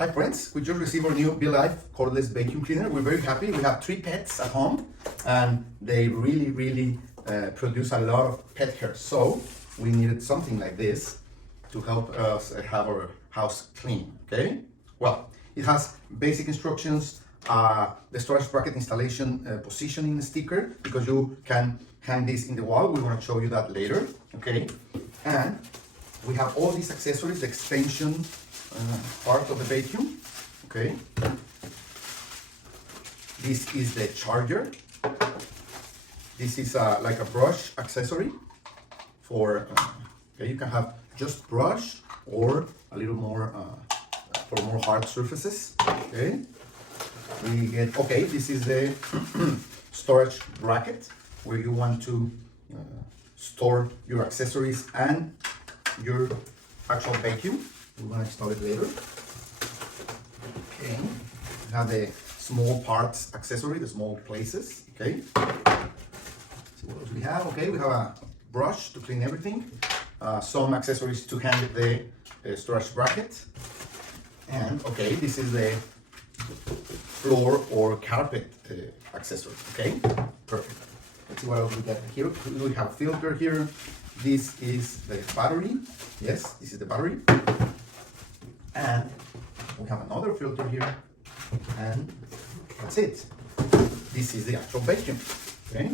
Hi friends, we just received our new Belife Cordless vacuum cleaner. We're very happy. We have 3 pets at home and they really produce a lot of pet hair. So we needed something like this to help us have our house clean, okay? Well, it has basic instructions, the storage bracket installation positioning sticker, because you can hang this in the wall. We're going to show you that later, okay? And we have all these accessories, the extension part of the vacuum, okay? This is the charger. This is like a brush accessory for, okay, you can have just brush or a little more for more hard surfaces, okay? We get, okay, this is the storage bracket where you want to store your accessories and your actual vacuum. We're going to install it later. Okay, we have the small parts accessory, the small places, okay? So what else we have? Okay, we have a brush to clean everything, some accessories to handle the storage bracket, and okay, this is the floor or carpet accessory, okay? Perfect. Let's see what else we got here. We have a filter here. This is the battery. Yes, this is the battery. And we have another filter here, and that's it. This is the actual vacuum, okay?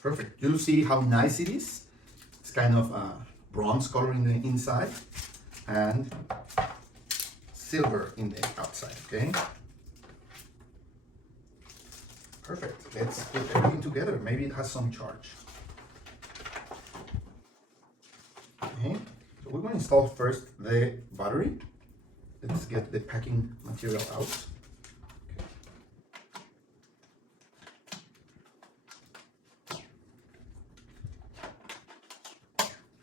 Perfect. You see how nice it is? It's kind of bronze color in the inside and silver in the outside, okay? Perfect. Let's put everything together. Maybe it has some charge. Okay. So we're going to install first the battery. Let's get the packing material out. Okay.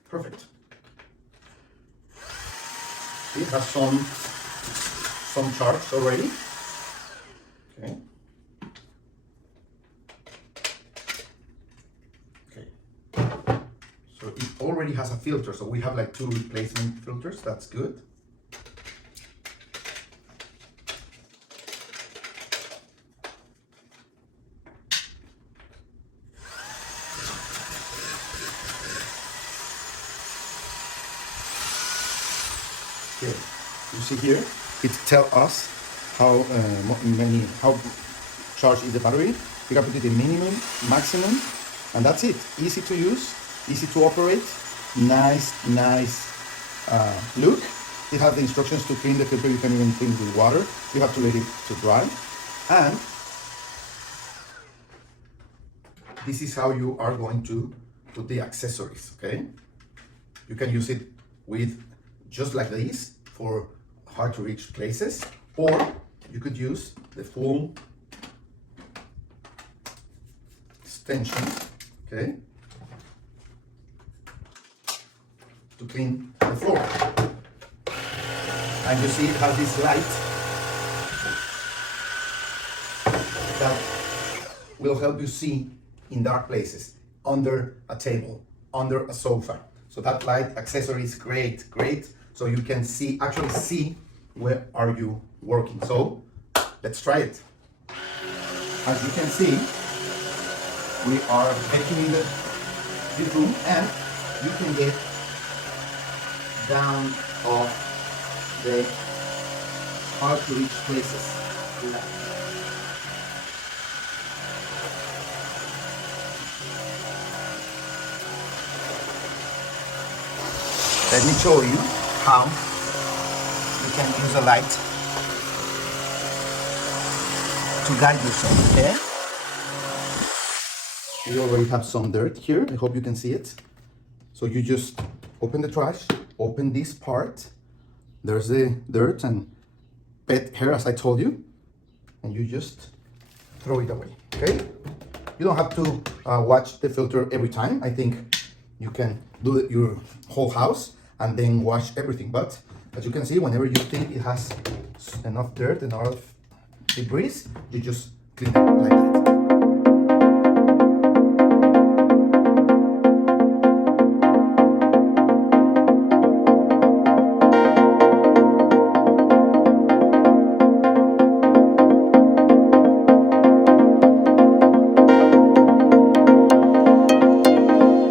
Perfect. It has some charge already. Okay. So it already has a filter, so we have like 2 replacement filters. That's good. Okay, you see here, it tells us how charged is the battery. You can put it in minimum, maximum, and that's it. Easy to use. Easy to operate, nice look. It has the instructions to clean the filter. You can even clean it with water. You have to let it to dry. And this is how you are going to put the accessories, okay? You can use it with just like this for hard to reach places, or you could use the full extension, okay? To clean the floor. And you see it has this light that will help you see in dark places, under a table, under a sofa. So that light accessory is great, so you can actually see where are you working. So let's try it. As you can see, we are vacuuming the room, and you can get down of the hard to reach places. Let me show you how you can use a light to guide yourself, okay? We already have some dirt here. I hope you can see it. So you just open the trash, open this part. There's the dirt and pet hair, as I told you, and you just throw it away, okay? You don't have to wash the filter every time. I think you can do it your whole house and then wash everything. But as you can see, whenever you think it has enough dirt and enough debris, you just clean it like that.